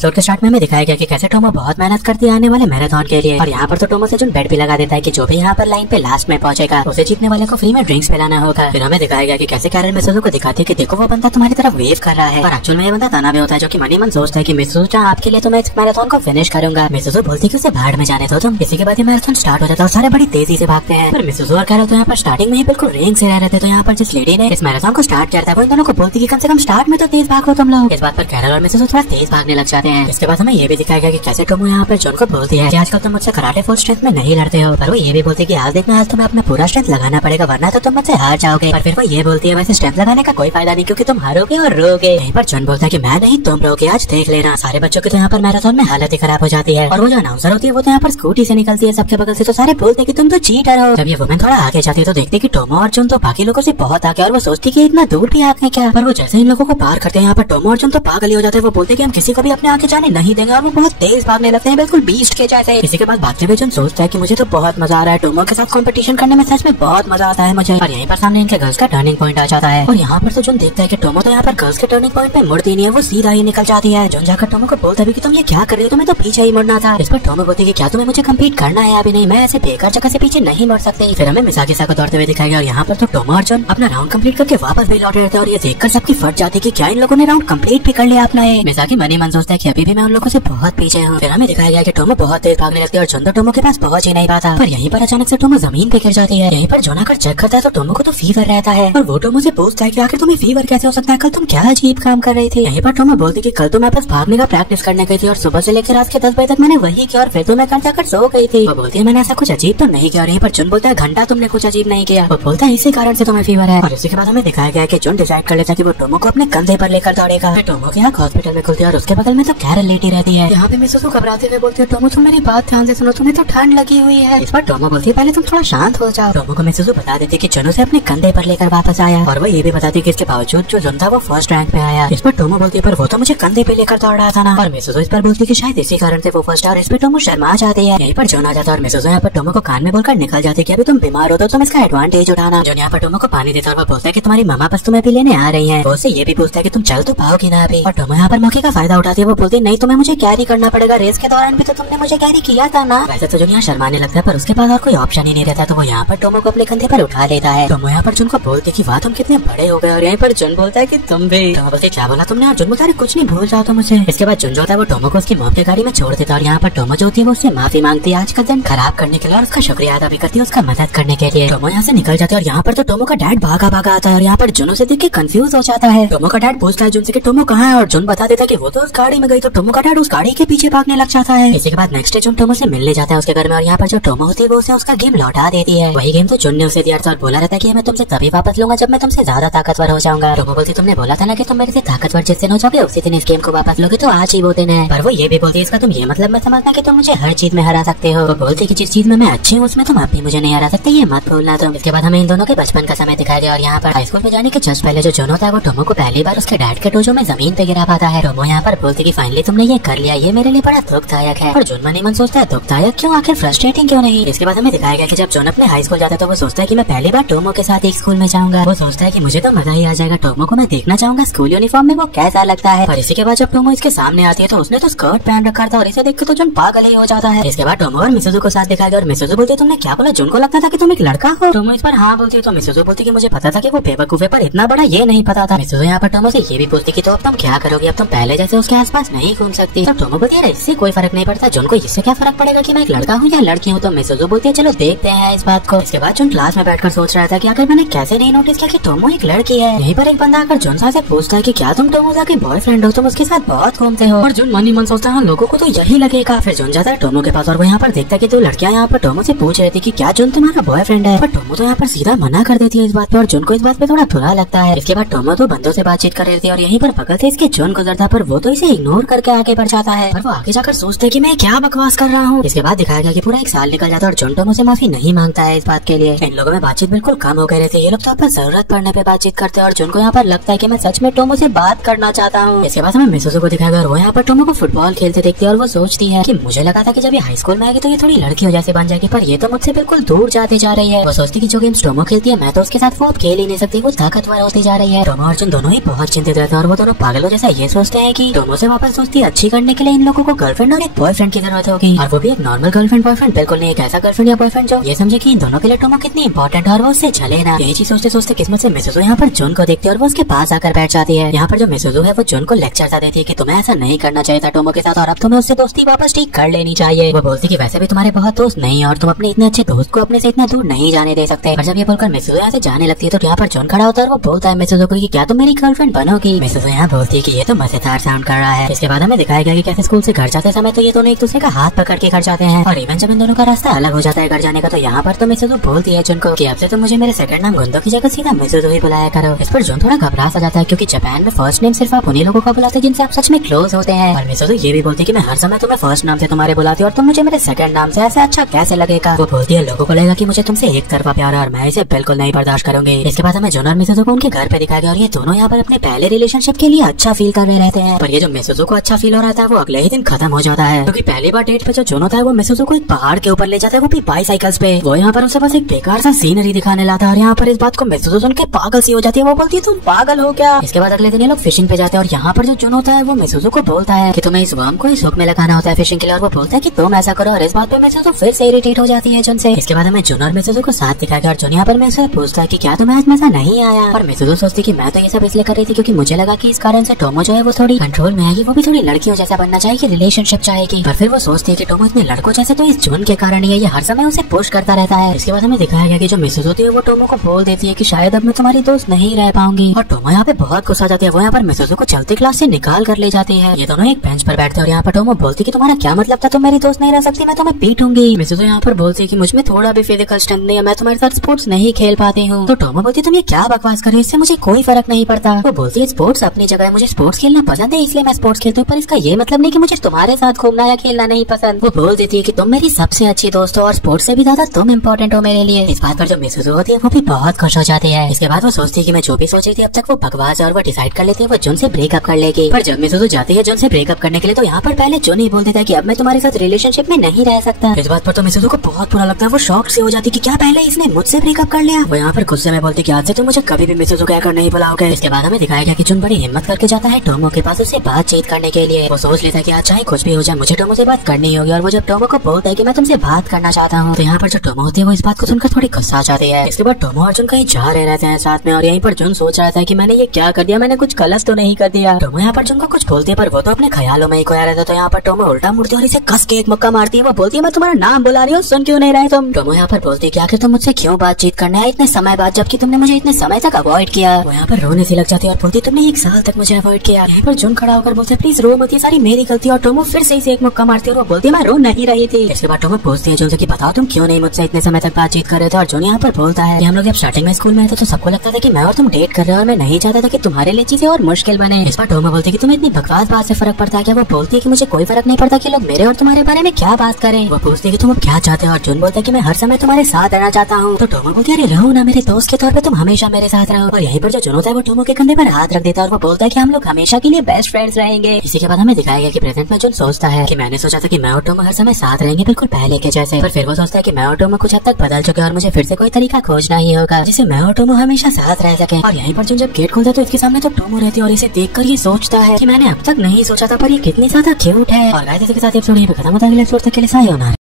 Episode के start में हमें दिखाया गया कि कैसे टोमो बहुत मेहनत करती है आने वाले मैराथन के लिए, और यहाँ पर तो टोमो से बेट भी लगा देता है कि जो भी यहाँ पर लाइन पे लास्ट में पहुंचेगा उसे जीतने वाले को फ्री में ड्रिंक्स पिलाना होगा। फिर हमें दिखाया गया कि कैसे कैरल मिसुजू को दिखाती है कि देखो वो बंदा तुम्हारी तरफ वेव कर रहा है, और एक्चुअल में ये बंदा ताना भी होता है जो कि मनी मन सोचता है कि मिसुजू आपके लिए तो मैं इस मैराथन को फिनिश करूंगा। मिसुजू बोलती है कि उसे भाड़ में जाने दो तुम। इसी के बाद ये मैराथन स्टार्ट हो जाता है और सारे बड़ी तेजी से भागते हैं, पर मिसुजू और कैरल तो यहाँ पर स्टार्टिंग में ही बिल्कुल रेंग से रह रहे थे। तो यहाँ पर जिस लेडी ने इस मैराथन को स्टार्ट किया था वो इन दोनों को बोलती है कि कम से कम स्टार्ट में तो तेज भागो तुम लोग। इस बात पर कैरल और मिसुजू थोड़ा तेज भागने लग जाते हैं। इसके बाद हमें ये भी दिखाया गया कि कैसे टोमो यहाँ पर जॉन को बोलती है कि आजकल तुम मुझसे कराटे फुल स्ट्रेंथ में नहीं लड़ते हो, पर वो ये भी बोलती है कि आज देखना आज तुम्हें अपना पूरा स्ट्रेंथ लगाना पड़ेगा वरना तो तुम मुझसे हार जाओगे। पर फिर वो ये बोलती है वैसे स्ट्रेंथ लगाने का कोई फायदा नहीं क्योंकि तुम हारोगे और रोगे। यहीं पर जॉन बोलता है कि मैं नहीं तुम रोगे, आज देख लेना। सारे बच्चों की तो यहाँ पर मैराथन में हालत ही खराब हो जाती है, और वो जो अनाउंसर होती है वो तो यहाँ पर स्कूटी से निकलती है सबके बगल से, तो सारे बोलते हैं कि तुम तो चीटर हो। जब ये वुमेन थोड़ा आगे जाती है तो देखते कि टोमो और जॉन तो बाकी लोगों से बहुत आगे, और वो सोचती कि इतना दूर भी आगे क्या। पर वो जैसे इन लोगों को पार करते हैं यहाँ पर टोमो और जॉन तो पागल ही हो जाते हैं। वो बोलते हैं कि हम किसी को भी अपने आगे जाने नहीं देंगे, और वो बहुत तेज भागने लगते हैं बिल्कुल बीस्ट के जैसे। इसी के बाद भागते हुए जॉन सोचता है कि मुझे तो बहुत मजा आ रहा है, टोमो के साथ कंपटीशन करने में सच में बहुत मजा आता है मुझे। और यहीं पर सामने इनके गर्ल्स का टर्निंग पॉइंट आ जाता है, और यहाँ पर तो जॉन देखता है कि टोमो तो यहाँ पर गर्ल्स के टर्निंग पॉइंट पे मुड़ती नहीं है, वो सीधा ही निकल जाती है। जॉन जाकर टोमो को बोलता है कि तुम ये क्या कर रहे हो, तुम्हें तो पीछे ही मुड़ना था। इस पर टोमो बोलती है कि क्या तुम्हें मुझे कम्पीट करना है अभी नहीं, मैं ऐसे बेकार जगह से पीछे नहीं मुड़ सकती। फिर हमें मिसाकिसा को दौड़ते हुए दिखाएगा, और यहाँ पर तो टोमो और जॉन अपना राउंड कंप्लीट करके वापस भी लौट रहे थे, और ये देखकर सबकी फट जाती है कि क्या इन लोगों ने राउंड कंप्लीट भी कर लिया अपना। मिसाकी मनी मन सोचता है कि अभी भी मैं उन लोगों से बहुत पीछे हूँ। फिर हमें दिखाया गया कि टोमो बहुत तेज भागने लगती है और जॉन तो टोमो के पास पहुंच ही नहीं पाता। पर यहीं पर अचानक से टोमो जमीन पे गिर जाती है। यहीं पर जॉन आकर चेक करता है तो टोमो को तो फीवर रहता है, और वो टोमो से पूछता है कि आखिर तुम्हें फीवर कैसे हो सकता है, कल तुम क्या अजीब काम कर रही थी। यहीं पर टोमो बोलती कि कल तो मैं बस भागने का प्रैक्टिस करने गई थी, और सुबह से लेकर रात के 10 बजे तक मैंने वही किया, और फिर तो मैं कल जाकर सो गई थी। वो बोलती है मैंने ऐसा कुछ अजीब तो नहीं किया। और यहीं पर जॉन बोलता है घंटा तुमने कुछ अजीब नहीं किया। वो बोलता है इसी कारण से तुम्हें फीवर है। और इसी के बाद हमें दिखाया गया कि जॉन डिसाइड कर लेता है कि वो टोमो को अपने कंधे पर लेकर दौड़ेगा। टोमो की आंख हॉस्पिटल में खुलती है, और उसके बगल में तो कैरल लेटी रहती है। यहाँ पे मिसुजू घबराते हुए बोलती है टोमो तुम मेरी बात ध्यान से सुनो, तुम्हें तो ठंड लगी हुई है। इस पर टोमो बोलती है पहले तुम थोड़ा शांत हो जाओ। टोमो को मिसुजू बता देती है कि जॉन उसे अपने कंधे पर लेकर वापस आया, और वो ये भी बताती है कि इसके बावजूद जो जॉन था वो फर्स्ट रैंक पे आया। इस पर टोमो बोलती है पर वो तो मुझे कंधे पे लेकर दौड़ रहा था ना। और मिसुजू इस पर बोलती है कि शायद इसी कारण से वो फर्स्ट है, और इस पे टोमो शर्मा जाती है। यहीं पर जॉन आ जाता है और मिसुजू यहाँ पर टोमो को कान में बोलकर निकल जाती है कि अभी तुम बीमार हो तो तुम इसका एडवांटेज उठाना। जॉन यहाँ पर टोमो को पानी देता है और वो बोलता है कि तुम्हारी मामा बस तुम्हें भी लेने आ रही है। वो उससे ये भी पूछता है कि तुम चल तो पाओगी ना अभी। और टोमो यहाँ पर मौके का फायदा उठाती है। वो बोलती है नहीं तुम्हें मुझे कैरी करना पड़ेगा, रेस के दौरान भी तो तुमने मुझे कैरी किया था ना। वैसे तो जॉन यहाँ शर्माने लगता है, पर उसके बाद और कोई ऑप्शन ही नहीं रहता, तो वो यहाँ पर टोमो को अपने कंधे पर उठा लेता है। टोमो यहाँ पर जॉन को बोलती है कि वाह तुम कितने बड़े हो गए, और यहाँ पर जॉन बोलता है कि तुम भी। टोमो बोलती क्या बोला तुमने, और जॉन बोलता है कुछ नहीं भूल जाओ तो मुझे। इसके बाद जॉन जो होता है वो टोमो को उसकी मॉम की गाड़ी में छोड़ देता है, और यहाँ पर टोमो जो होती है वो उससे माफी मांगती है आज का दिन खराब करने के लिए, और उसका शुक्रिया अदा भी करती है उसका मदद करने के लिए। टोमो यहाँ से निकल जाती है, और यहाँ पर तो टोमो का डैड भागा भागा आता है, और यहाँ पर जॉन उसे देख के कंफ्यूज हो जाता है। टोमो का डैड पूछता है जॉन से कि टोमो कहाँ है, और जॉन बता देता है कि वो तो उस गाड़ी में गई। तो टोमो का डैड उस गाड़ी के पीछे भागने लग जाता है। इसी के बाद नेक्स्ट डे जॉन टोमो से मिलने जाता है उसके घर में, और यहाँ पर जो टोमो होती है वो उसे उसका गेम लौटा देती है। वही गेम तो जॉन ने उसे दिया था और बोला रहता है कि मैं तुमसे तभी वापस लूंगा जब मैं तुमसे ज्यादा ताकतवर हो जाऊंगा। टोमो बोलती तुमने बोला था ना कि तुम मेरे से ताकतवर जिस दिन हो जाओगे उसी दिन इस गेम को वापस लोगे, तो आज ही वो दिन है। पर वो ये भी बोलती है इसका तुम ये मतलब मत समझना कि तुम मुझे हर चीज में हरा सकते हो। वो बोलती कि जिस चीज में मैं अच्छी हूँ उसमें तुम अब भी मुझे नहीं हरा सकते, ये मत भूलना तुम। इसके बाद हमें इन दोनों के बचपन का समय दिखाया गया, और यहाँ पर हाई स्कूल में जाने के जस्ट पहले जो जॉन होता है वो टोमो को पहली बार उसके डैड के डोजो में जमीन पे गिरा पाता है। टोमो यहाँ पर बोलती कि फाइनली तुमने ये कर लिया, ये मेरे लिए बड़ा दुखदायक है। और जॉन मनी मन सोचता है दुखदायक क्यों, आखिर फ्रस्ट्रेटिंग क्यों नहीं। इसके बाद हमें दिखाया गया कि जब जॉन अपने हाई स्कूल जाता है तो वो सोचता है कि मैं पहली बार टोमो के साथ एक स्कूल में जाऊंगा। वो सोचता है कि मुझे तो मजा ही आ जाएगा, टोमो को मैं देखना चाहूंगा स्कूल यूनिफॉर्म में वो कैसा लगता है। और इसी के बाद जब टोमो इसके सामने आती है तो उसने तो स्कर्ट पहन रखा था, और इसे देख के तो जॉन पागल ही हो जाता है। इसके बाद टोमो और मिसुजू को साथ दिखाया गया, और मिसुजू बोलती तुमने क्या बोला, जॉन को लगता था कि तुम एक लड़का हो। टोमो इस पर हाँ बोलती है, तो मिसुजू बोलती कि मुझे पता था कि वो बेवकूफ है पर इतना बड़ा ये नहीं पता था। मिसुजू यहाँ पर टोमो से ये भी पूछती कि तो अब तुम क्या करोगी, अब तुम पहले जैसे उसके आसपास नहीं घूम सकती। तो टोमो बोलती है इससे कोई फर्क नहीं पड़ता, जॉन को इससे क्या फर्क पड़ेगा कि मैं एक लड़का हूँ या लड़की हूँ। तो मिसुजू बोलती है चलो देखते हैं इस बात को। इसके बाद जॉन क्लास में बैठकर सोच रहा था कि आखिर मैंने कैसे नहीं नोटिस किया कि टोमो एक लड़की है। यहीं पर एक बंदा आकर जॉन से पूछता है कि क्या तुम टोमो का बॉयफ्रेंड हो, तुम उसके साथ बहुत घूमते हो। और जॉन मन ही मन सोचता है लोगों को तो यही लगेगा। फिर जॉन जाता है टोमो के पास, और वो यहाँ पर देखता है कि दो लड़कियां यहाँ पर टोमो से पूछ रही थी कि क्या जॉन तुम्हारा बॉयफ्रेंड है। पर टोमो तो यहाँ पर सीधा मना कर देती है इस बात पे, और जॉन को इस बात पे थोड़ा बुरा लगता है। इसके बाद टोमो तो बंदों से बातचीत कर रही थी, और यहीं पर बगल से इसके जॉन गुजरता है, पर वो तो इसे इग्नोर करके आगे बढ़ जाता है। पर वो आगे जाकर सोचते है कि मैं क्या बकवास कर रहा हूँ। इसके बाद दिखाया गया कि पूरा एक साल निकल जाता है और जॉन टोमो से माफी नहीं मांगता है इस बात के लिए। इन लोगों में बातचीत बिल्कुल कम हो गए रहते, ये लोग तो आपस जरूरत पड़ने पे बातचीत करते हैं, और जॉन को यहाँ पर लगता है कि मैं सच में टोमो से बात करना चाहता हूँ। इसके बाद हमें मिसुजू को दिखाया गया, और वो यहाँ पर टोमो को फुटबॉल खेलते देखती है, और वो सोचती है कि मुझे लगा था कि जब ये हाई स्कूल में आएगी तो ये थोड़ी लड़कियों जैसे बन जाएगी, पर ये तो मुझसे बिल्कुल दूर जाते जा रही है। वो सोचती कि जो गेम्स टोमो खेलती है मैं तो उसके साथ वो अब खेल ही नहीं सकती, वो ताकतवर होती जा रही है। टोमो और जॉन दोनों ही बहुत चिंतित रहते हैं, और वो दोनों पागलों जैसा ये सोचते हैं कि टोमो से वो पर सोचती है अच्छी करने के लिए इन लोगों को गर्लफ्रेंड और एक बॉयफ्रेंड की जरूरत होगी, और वो भी एक नॉर्मल गर्लफ्रेंड बॉयफ्रेंड, बिल्कुल नहीं एक ऐसा गर्लफ्रेंड या बॉयफ्रेंड जो ये समझे कि इन दोनों के लिए टोमो कितनी इंपॉर्टेंट है और वो उससे चले ना। यही चीज सोचते सोचते किस्मत से मिसुजो यहाँ पर जुन को देखती है और वो उसके पास आकर बैठ जाती है। यहाँ पर जो मिसुजो है वो जुन को लेक्चर सा देती है कि तुम्हें ऐसा नहीं करना चाहिए था टोमो के साथ, और अब तुम्हें उससे दोस्ती वापस ठीक कर लेनी चाहिए। वो बोलती कि वैसे भी तुम्हारे बहुत दोस्त नहीं और तुम अपने इतने अच्छे दोस्त को अपने से इतना दूर नहीं जाने दे सकते। और जब ये बोलकर मिसुजो यहाँ से जाने लगती है तो यहाँ पर जुन खड़ा होता है और वो बोलता है मिसुजो को कि क्या तुम मेरी गर्लफ्रेंड बनोगी। मिसुजो यहाँ बोलती है कि ये तो मजेदार साउंड कर रहा है। इसके बाद हमें दिखाया गया कि कैसे स्कूल से घर जाते समय तो ये दोनों एक दूसरे का हाथ पकड़ के घर जाते हैं, और इवन जब इन दोनों का रास्ता अलग हो जाता है घर जाने का तो यहाँ पर तो मिसुजो बोलती है जुन को कि अब से तो मुझे मेरे सेकंड नाम गुंदो की जगह सीधा मिसुजो ही बुलाया करो। इस पर जुन थोड़ा घबरा सा जाता है क्योंकि जापान में फर्स्ट नेम सिर्फ आप उन्हीं लोगों को बुलाते हैं जिनसे आप सच में क्लोज होते हैं। और मिसुजो ये भी बोलती है कि मैं हर समय तुम्हें फर्स्ट नाम से तुम्हारे बुलाती हूँ और तुम मुझे मेरे सेकंड नाम से ऐसे अच्छा कैसे लगेगा। वो बोलती है लोगों को लगेगा कि मुझे तुमसे एक तरफा प्यार है और मैं इसे बिल्कुल नहीं बर्दाश्त करूंगी। इसके बाद हमें जुन और मिसुजो को उनके घर पे दिखाया गया और ये दोनों यहाँ पर अपने पहले रिलेशनशिप के लिए अच्छा फील कर रहे रहते हैं। पर ये जो मिसुजो को अच्छा फील हो रहा था वो अगले ही दिन खत्म हो जाता है, क्योंकि पहली बार डेट पे जो जुन होता है वो मिसुजो को एक पहाड़ के ऊपर ले जाता है, वो भी बाईसाइकिल्स पे। वो यहाँ पर उसे बस एक बेकार सा सीनरी दिखाने लाता है और यहाँ पर इस बात को मिसुजो सुन के पागल सी हो जाती है। वो बोलती है तुम पागल हो क्या। इसके बाद अगले दिन ये लोग फिशिंग पे जाते हैं और यहाँ पर जो जुन होता है वो मिसुजो को बोलता है कि तुम्हें इस वर्म को इस हुक में लगाना होता है फिशिंग के लिए, और वो बोलता है कि तुम ऐसा करो, और इस बात पे मिसुजो फिर से इरिटेट हो जाती है जुन से। इसके बाद हमें जुन और मिसुजो को साथ दिखाया गया और जुन यहाँ पर मिसुजो पूछता है कि क्या तुम्हें आज मजा नहीं आया, और मिसुजो सोचती कि मैं तो ये सब इसलिए कर रही थी क्योंकि मुझे लगा कि इस कारण से टोमो जो है वो थोड़ी कंट्रोल में आएगी, वो भी थोड़ी लड़कियों जैसा बनना चाहेगी, रिलेशनशिप चाहेगी। पर फिर वो सोचती है कि टोमो इतने लड़कों जैसे तो इस जुन के कारण ही है, ये हर समय उसे पुश करता रहता है। इसके बाद हमें दिखाया गया कि जो मिसुजो होती है वो टोमो को बोल देती है कि शायद अब मैं तुम्हारी दोस्त नहीं रह पाऊंगी, और टोमो यहाँ पे बहुत गुस्सा जाती है। वो यहाँ पर मिसुजो को चलती क्लास से निकाल कर ले जाती है। ये दोनों एक बेंच पर बैठते हैं और यहाँ पर टोमो बोलती कि तुम्हारा क्या मतलब था, तुम मेरी दोस्त नहीं रह सकती, मैं तुम्हें पीटूंगी। मिसुजो यहाँ पर बोलती है कि मुझ में थोड़ा भी फिजिकल स्ट्रेंथ नहीं है, मैं तुम्हारे साथ स्पोर्ट्स नहीं खेल पाती हूँ। तो टोमो बोलती तुम ये क्या बकवास कर रही हो, इससे मुझे कोई फर्क नहीं पड़ता। वो बोलती है स्पोर्ट्स अपनी जगह है, मुझे स्पोर्ट्स खेलना पसंद है इसलिए मैं स्पोर्ट्स खेलती हूँ, पर इसका ये मतलब नहीं कि मुझे तुम्हारे साथ घूमना या खेलना नहीं पसंद। वो बोल देती है कि तुम मेरी सबसे अच्छी दोस्त हो और स्पोर्ट्स से भी ज्यादा तुम इम्पोर्टेंट हो मेरे लिए। इस बात पर जो मिसुजो होती है वो भी बहुत खुश हो जाती है। इसके बाद वो सोचती है कि मैं जो भी सोच रही थी अब तक वो बकवास है, और वो डिसाइड कर लेती है वो जुन से ब्रेकअप कर लेगी। पर जब मिसुजो जाती है जुन से ब्रेकअप करने के लिए तो यहाँ पर पहले जुन ही बोल देता है कि अब मैं तुम्हारे साथ रिलेशनशिप में नहीं रह सकता। इस बात पर तो मिसुजो को बहुत बुरा लगता है, वो शॉक से हो जाती है कि क्या पहले इसने मुझसे ब्रेकअप कर लिया। वो यहाँ पर गुस्से में बोलती कि आज से तुम मुझे कभी भी मिसुजो कहकर नहीं बुलाओगे। इसके बाद हमें दिखाया गया कि जुन बड़ी हिम्मत करके जाता है टोमो के पास उससे बातचीत करने के लिए। वो सोच लेता है कि आज चाहे कुछ भी हो जाए मुझे टोमो से बात करनी होगी, और वो जब टोमो को बोलता है कि मैं तुमसे बात करना चाहता हूँ तो यहाँ पर जो टोमो होती है वो इस बात को सुनकर थोड़ी गुस्सा आ जाती है। इसके बाद टोमो और जुन कहीं जा रहे रहते हैं साथ में, और यहीं पर जुन सोच रहा था कि मैंने ये क्या कर दिया, मैंने कुछ गलत तो नहीं कर दिया। टोमो यहाँ पर जुन को कुछ बोलती है पर वो तो अपने ख्यालों में ही खोया रहता है, तो यहाँ पर टोमो उल्टा मुड़ती है और इसे कस के एक मुक्का मारती है। वो बोलती है मैं तुम्हारा नाम बुला रही हूँ, सुन क्यों नहीं रहे तुम। टोमो यहाँ पर बोलती है कि आखिर तुम मुझसे क्यों बातचीत करना है इतने समय बाद, जबकि तुमने मुझे इतने समय तक अवॉइड किया। वो यहाँ पर रोने से लग जाती है और बोलती तुमने 1 साल तक मुझे अवॉइड किया। यहाँ पर जुन खड़ा होकर बोलते प्लीज रो मत, ये सारी मेरी गलती है, और टोमो फिर से इसे एक मुक्का मारती है और वो बोलती है मैं रो नहीं रही थी। इसके बाद टोमो पूछती है जुन से कि बताओ तुम क्यों नहीं मुझसे इतने समय तक बातचीत कर रहे थे, और जुन यहाँ पर बोलता है कि हम लोग जब स्टार्टिंग में स्कूल में आए थे तो सबको लगता था कि मैं और तुम डेट कर रहे हो और मैं नहीं चाहता था कि तुम्हारे लिए चीजें और मुश्किल बने। इस पर टोमो बोलती है कि तुम्हें इतनी बकवास बात से फर्क पड़ता है क्या। वो बोलती है कि मुझे कोई फर्क नहीं पड़ता कि लोग मेरे और तुम्हारे बारे में क्या बात करें। वो पूछती है कि तुम अब क्या चाहते हो, और जुन बोलता है कि मैं हर समय तुम्हारे साथ रहना चाहता हूँ। तो टोमो बोलती है अरे रहो ना, मेरे दोस्त के तौर पे तुम हमेशा मेरे साथ रहो। और यहीं पर जो जुन होता है वो टोमो के कंधे पर हाथ रख देता है और वो बोलता है कि हम लोग हमेशा के लिए बेस्ट फ्रेंड्स रहेंगे। इसी के बाद हमें दिखाया गया कि प्रेजेंट में जुन सोचता है कि मैंने सोचा था कि मैं और टोमो हर समय साथ रहेंगे बिल्कुल पहले के जैसे, पर फिर वो सोचता है कि मैं और टोमो कुछ हद तक बदल चुके हैं और मुझे फिर से कोई तरीका खोजना ही होगा जिससे मैं और टोमो हमेशा साथ रह सके। और यहीं पर जुन जब गेट खोलता है तो इसके सामने तो टोमो रहती है और इसे देखकर ये सोचता है कि मैंने अब तक नहीं सोचा था पर ये कितनी ज्यादा क्यूट है। और गाइस इसी के साथ एपिसोड यहीं पे खत्म होता है। अगले एपिसोड तक के लिए सायोनारा।